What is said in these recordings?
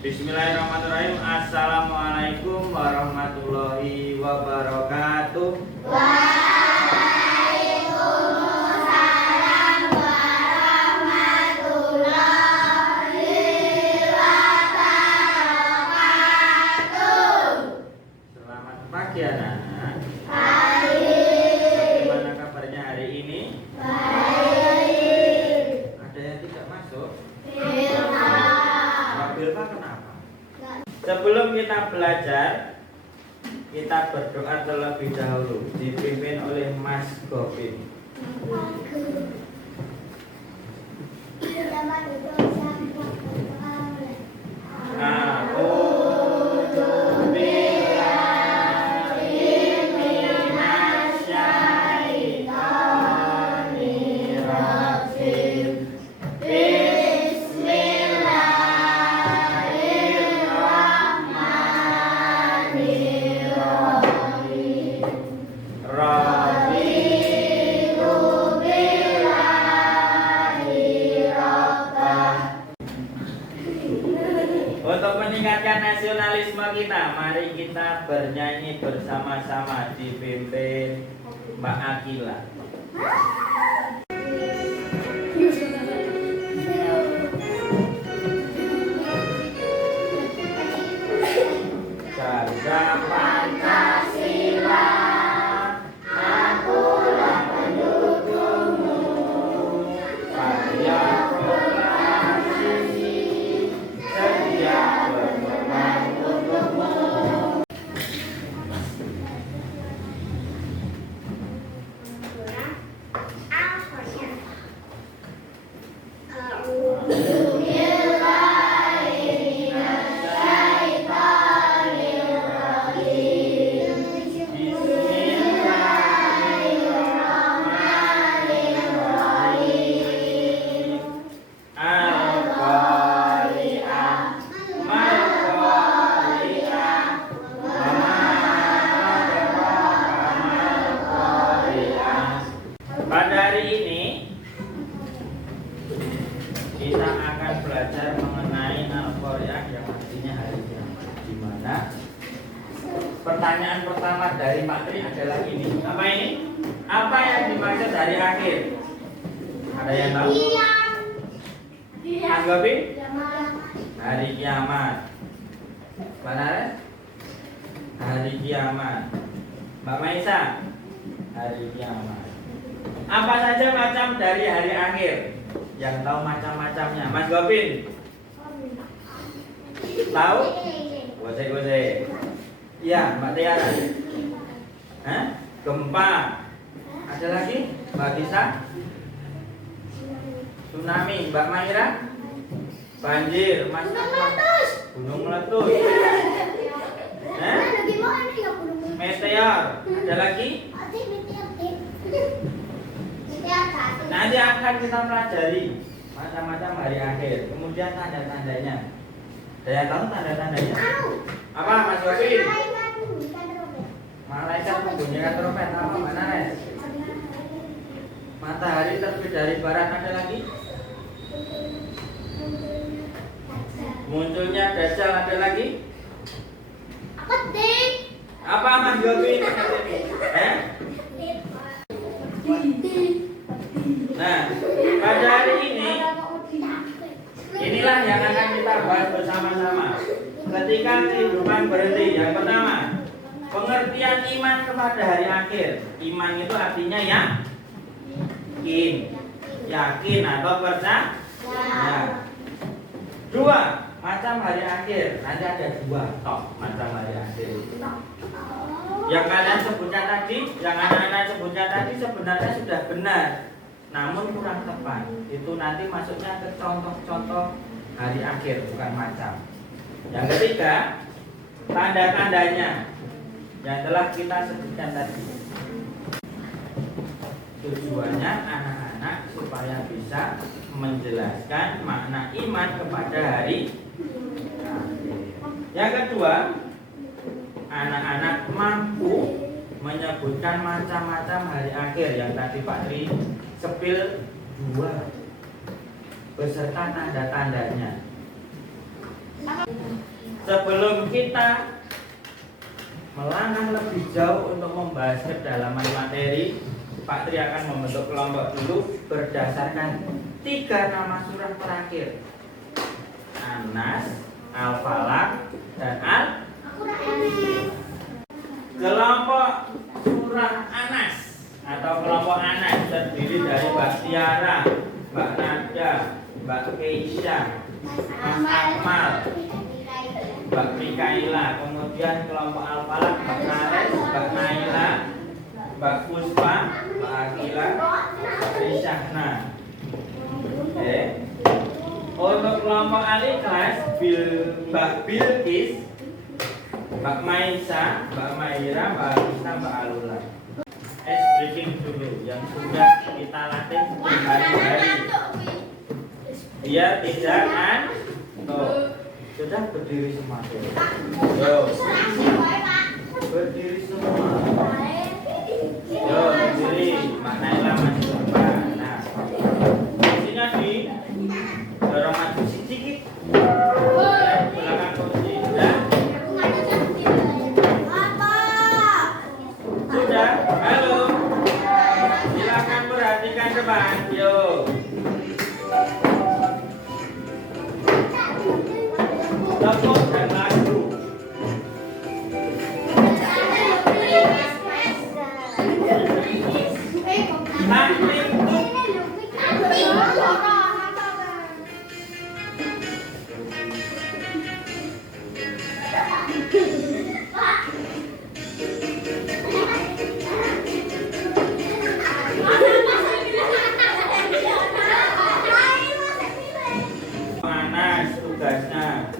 Bismillahirrahmanirrahim. Assalamualaikum warahmatullahi wabarakatuh. Waalaikumsalam warahmatullahi wabarakatuh. Selamat pagi anak-anak. Baik. Bagaimana kabarnya hari ini? Baik. Ada yang tidak masuk? Bilma. Bilma kenapa? Sebelum kita belajar, kita berdoa terlebih dahulu, dipimpin oleh Mas Gopin. Untuk meningkatkan nasionalisme kita, mari kita bernyanyi bersama-sama dipimpin Mbak Akila. Jaga Pancasila, akulah pendukungmu. Karya proklamasi, sedia berkorban untukmu. Pada hari ini kita akan belajar mengenai Al-Qari'ah yang artinya hari kiamat. Di mana pertanyaan pertama dari Pak Tri adalah ini. Apa ini? Apa yang dimaksud hari akhir? Ada yang tahu? Anggapi? Hari kiamat. Benar? Hari kiamat. Mbak Maisa? Hari kiamat. Apa saja macam dari hari akhir? Yang tahu macam-macamnya. Mas Gopin? Tahu? Gosek-gosek. Iya, Mbak Tiara. Hah? Gempa. Ada lagi? Mbak Tisa? Tsunami. Mbak Maira? Banjir. Mas Gunung meletus. Hah? Meteor. Ada lagi? Nanti akan kita pelajari macam-macam hari akhir. Kemudian tanda-tandanya. Ada yang tahu tanda-tandanya? Apa Mas Gopin? Malaikat membunyikan trompet. Apa Mbak Nares? Matahari terbit dari barat. Ada lagi? Munculnya Dajjal. Ada lagi? Apa Mas Gopin? Nah, pada hari ini inilah yang akan kita bahas bersama-sama. Ketika kehidupan berhenti, yang pertama, pengertian iman kepada hari akhir. Iman itu artinya yakin atau percaya. Dua, macam hari akhir. Nanti ada dua macam hari akhir. Yang kalian sebutkan tadi, yang anak-anak sebutkan tadi sebenarnya sudah benar, namun kurang tepat. Itu nanti masuknya ke contoh-contoh hari akhir, bukan macam. Yang ketiga, tanda-tandanya yang telah kita sebutkan tadi. Tujuannya anak-anak supaya bisa menjelaskan makna iman kepada hari akhir. Yang kedua, anak-anak mampu menyebutkan macam-macam hari akhir yang tadi Pak Tri sepil 2 beserta tanda-tandanya. Sebelum kita melangkah lebih jauh untuk membahas kedalaman materi, Pak Tri akan membentuk kelompok dulu berdasarkan 3 nama surah terakhir: Anas, Al-Falaq, dan Kelompok surah Anas atau kelompok Anas terdiri dari Mbak Tiara, Mbak Nada, Mbak Keisha, Mas Akmal, Mbak Mikaela. Kemudian kelompok Al-Falaq, Mbak Nares, Mbak Naila, Mbak Puspa, Mbak Akila, Mbak Syahna. Oke. Untuk kelompok Al-Ikhlas, Mbak Bilqis, Mbak Maisa, Mbak Maira, Mbak Alisa, Mbak Alula. Briefing dulu yang sudah kita latih hari-hari. Biar tidak sudah berdiri semua. Yo, berdiri semua. Yo, berdiri. Mbak Naila masih depan. Nah, kursinya di dorong maju sedikit. Belakang kursi. Sudah? Halo. Silakan perhatikan depan. Yo. Tepuk dan lagu. Tugasnya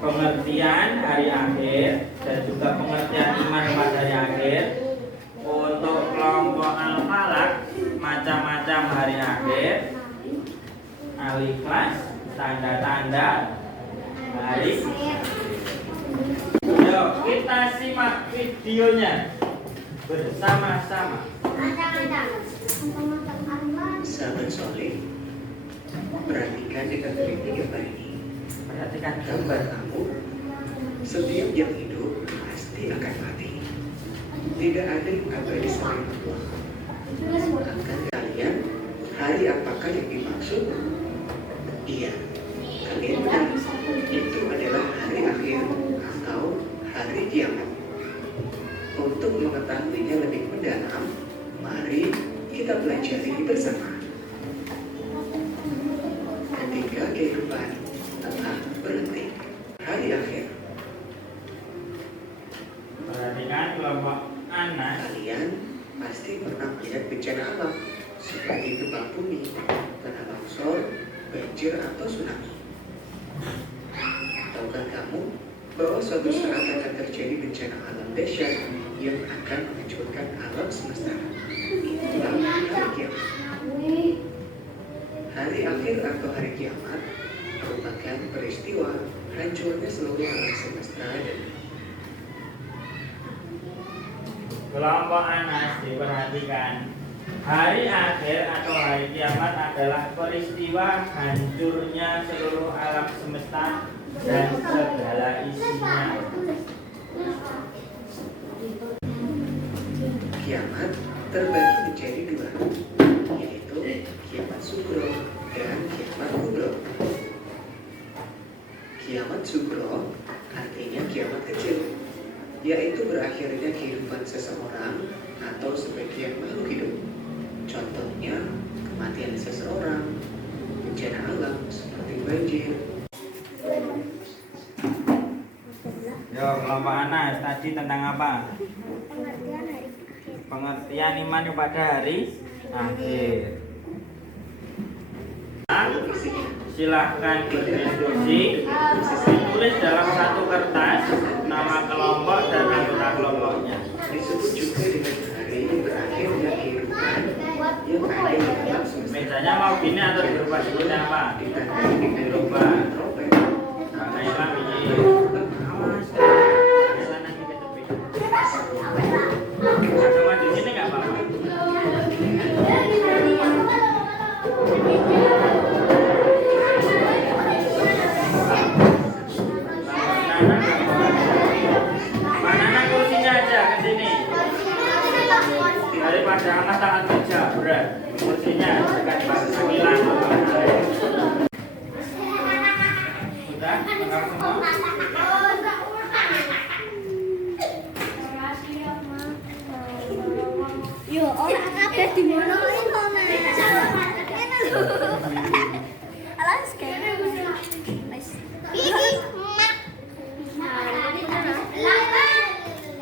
pengertian hari akhir dan juga pengertian iman pada hari akhir. Untuk kelompok Al-Falaq, macam-macam hari akhir. Al-Ikhlas, tanda-tanda hari. Yuk kita simak videonya bersama-sama. Sahabat soleh, perhatikan dengan teliti gambar ini. Perhatikan Gambar kamu, setiap yang hidup pasti akan mati. Tidak ada yang abadi selain Allah. Akan kalian, hari apakah yang dimaksud? Iya, kalian benar. Itu adalah hari akhir atau hari kiamat. Untuk mengetahuinya lebih mendalam, mari kita pelajari bersama. Ketika kehidupan telah berhenti, hari akhir. Perhatikan kelompok Anas. Kalian pasti pernah melihat bencana alam seperti gempa bumi, tanah longsor, banjir atau tsunami. Tahukah kamu bahwa suatu saat akan terjadi bencana alam dahsyat yang akan menghancurkan alam semesta? Itulah hari kiamat. Hari akhir atau hari kiamat merupakan peristiwa hancurnya seluruh alam semesta dan Kelompok Anas diperhatikan. Hari akhir atau hari kiamat adalah peristiwa hancurnya seluruh alam semesta dan segala isinya. kiamat terbagi menjadi 2, yaitu kiamat sugro dan kiamat kubro. Kiamat sugro artinya kiamat kecil, yaitu berakhirnya kehidupan seseorang atau sebagian makhluk hidup. Contohnya kematian seseorang, bencana alam seperti banjir. Yo, kelompok Anas tadi tentang apa? Pengertian hari akhir. Pengertian iman pada hari akhir. Silahkan berdiskusi, ditulis dalam satu kertas nama kelompok dan anggota kelompoknya. Disebut juga dengan hari berakhirnya kehidupan yang ada di dalam semesta. Mejanya mau gini atau dirubah sebutnya apa? Ditandai dengan Dirubah. trompet. Karena Islam ini. Awas. Jalan nanti ke tepi. Atau maju sini nggak apa-apa. Nana nggak mau belajar. Mbak Nana kursinya aja ke sini. Daripada angkat meja berat, kursinya dekat Mbak Samilan atau Mbak Nare. Sudah, lengkap semua. Yo, orang kabeh di mana lho, Mas? Alas kene. Wis.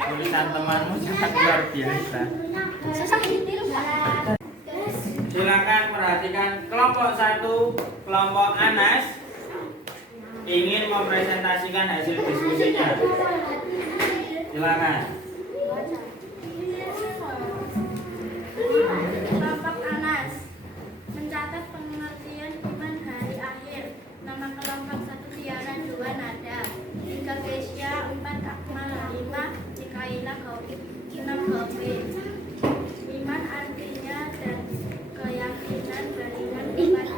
Tulisan temanmu sangat luar biasa. Susah ditiru, Pak. Silakan perhatikan kelompok 1, kelompok Anas ingin mempresentasikan hasil diskusinya. Silakan. Kelompok Anas mencatat pengertian iman hari akhir. Nama kelompok 1 Tiara, 2 Nada, 3 Kesia, 4 Akmal, 5 Mikaela, 6 Gopin. Iman artinya dan keyakinan beriman kepada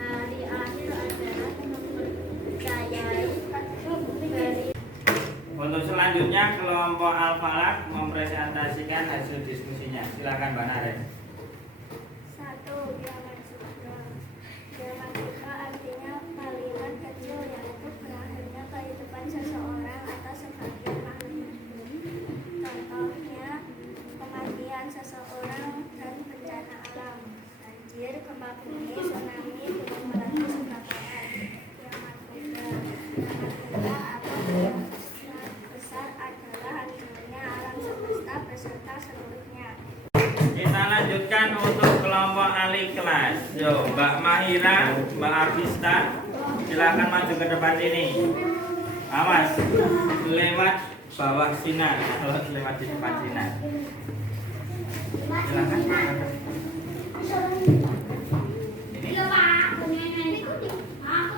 hari akhir adalah mempercayai beri. Untuk selanjutnya kelompok Al-Falaq mempresentasikan hasil diskusinya. Silakan Mbak Nare. 1. Yamasuka. Yamasuka artinya kalimat kecil yaitu berakhirnya kehidupan seseorang atau sebagian makhluk hidup. Contohnya kematian seseorang dan bencana alam, banjir, gempa bumi, tsunami, gunung meletus, kebakaran. Yamasuka. Yamasuka atau besar adalah hancurnya alam semesta beserta seluruhnya. Kita lanjutkan untuk kelompok Ali kelas. Yo, Mbak Mahira, Mbak Arvista, silakan maju ke depan sini. Awas, lewat bawah sinar, kalau lewat di depan sinar. Silakan.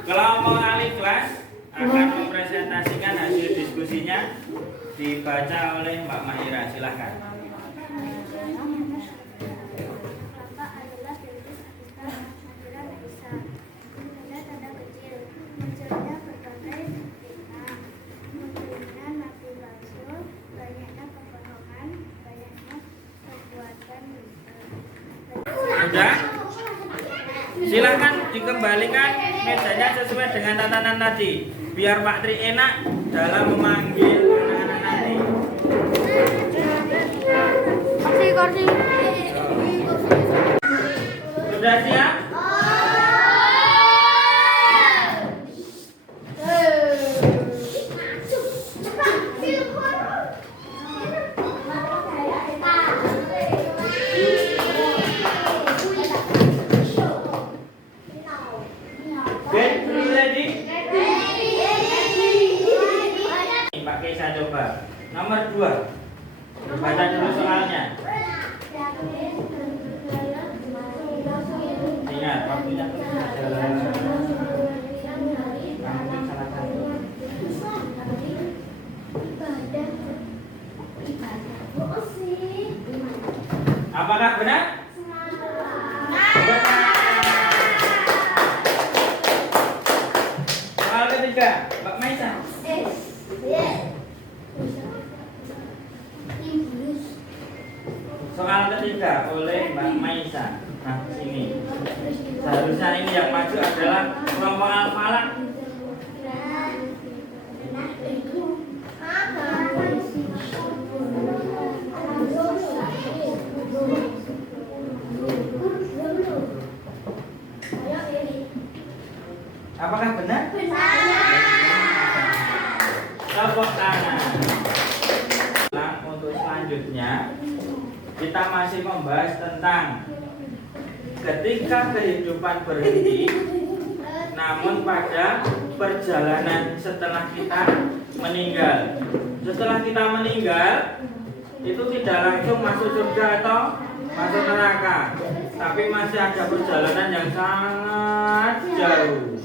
Kelompok Ali kelas akan mempresentasikan hasil diskusinya, dibaca oleh Mbak Mahira. Silakan. Bapak adalah Bilqis Afiska Mahira Naisa. Ada tanda kecil, munculnya berbagai fitnah, munculnya nabi palsu, banyaknya kebohongan, banyaknya perbuatan dusta. Sudah? Silakan dikembalikan mejanya sesuai dengan tatanan tadi, biar Pak Tri enak dalam memanggil anak-anak nanti. Kursi. Sudah siap? Get ready? Pak Kesa coba. Nomor 2. Baca dulu soalnya. Ingat, waktunya berjalan. Kamu salah satu. Apakah benar? Benar. Soal ketiga, Mbak Maisa. Soal ketiga oleh Mbak Maisa. Nah, sini. Seharusnya ini yang maju adalah kelompok Al-Falaq. Apakah benar? Kelompok kanan. Nah, untuk selanjutnya kita masih membahas tentang ketika kehidupan berhenti, namun pada perjalanan setelah kita meninggal. Setelah kita meninggal, itu tidak langsung masuk surga atau masuk neraka, tapi masih ada perjalanan yang sangat jauh.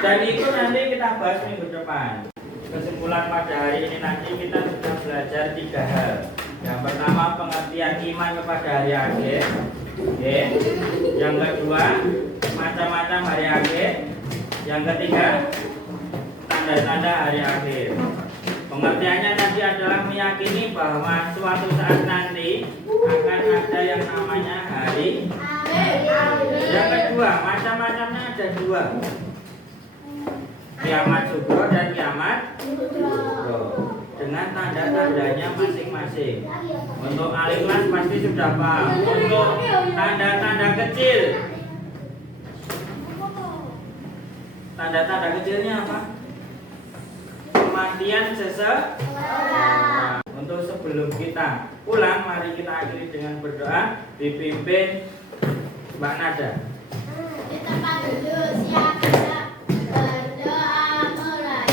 Dan itu nanti kita bahas minggu depan. Kesimpulan pada hari ini nanti kita sudah belajar 3 hal. Yang pertama, pengertian iman kepada hari akhir. Oke. Yang kedua, macam-macam hari akhir. Yang ketiga, tanda tanda-tanda hari akhir. Pengertiannya tadi adalah meyakini bahwa suatu saat nanti akan ada yang namanya hari. Yang kedua, macam-macamnya ada dua. Kiamat sugro dan kiamat kubro. Dengan tanda-tandanya masing-masing. Untuk Al-Ikhlas pasti sudah paham. Untuk tanda-tanda kecil, tanda-tanda kecilnya apa? Kematian seseorang. Untuk sebelum kita pulang, mari kita akhiri dengan berdoa dipimpin Mbak Nada. Di tempat duduk siap-siap berdoa mulai.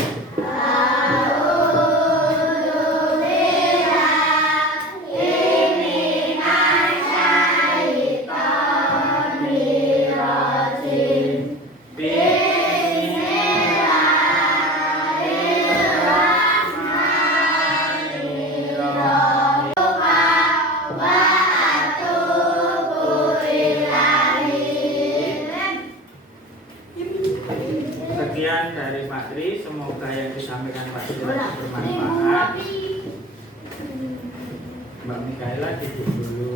Sekian dari Pak Tri, semoga yang disampaikan Pak Tri bermanfaat. Mbak Mikaela duduk dulu.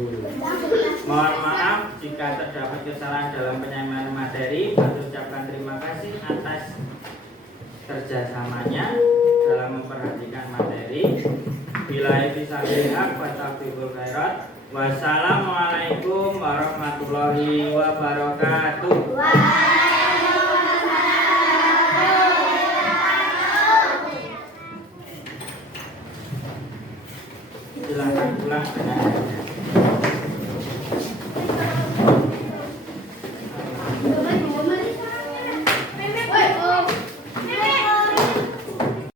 Mohon maaf jika terdapat kesalahan dalam penyampaian materi. Saya ucapkan terima kasih atas kerjasamanya dalam memperhatikan materi. Billahi taufiq wa taufiqul khairat. Wassalamualaikum warahmatullahi wabarakatuh.